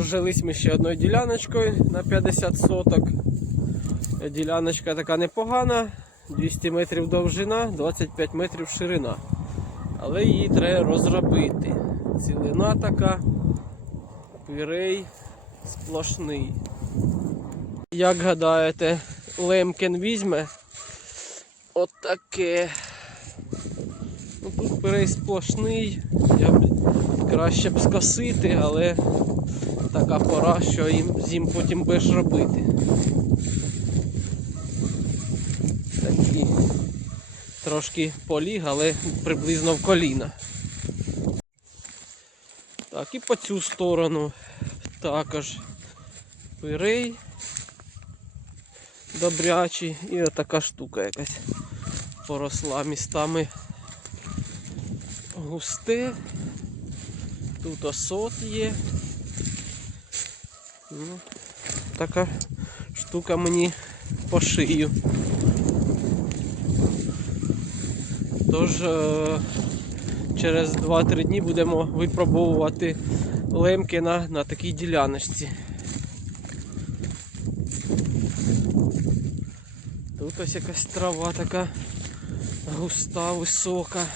Розжились ми ще одною діляночкою на 50 соток. Діляночка така непогана, 200 метрів довжина, 25 метрів ширина. Але її треба розробити. Цілина така, пірей сплошний. Як гадаєте, Лемкін візьме отаке. Ну, тут пирей сплошний, я б краще б скосити, але така пора, що їм зім потім будеш робити. Такі трошки поліг, але приблизно в коліна. Так, і по цю сторону також пирей добрячий і отака штука якась поросла містами густе. Тут осот є. Ну, така штука мені по шию. Тож е, через 2-3 дні будемо випробовувати лемкіна на такій діляночці. Тут ось якась трава така густа, висока.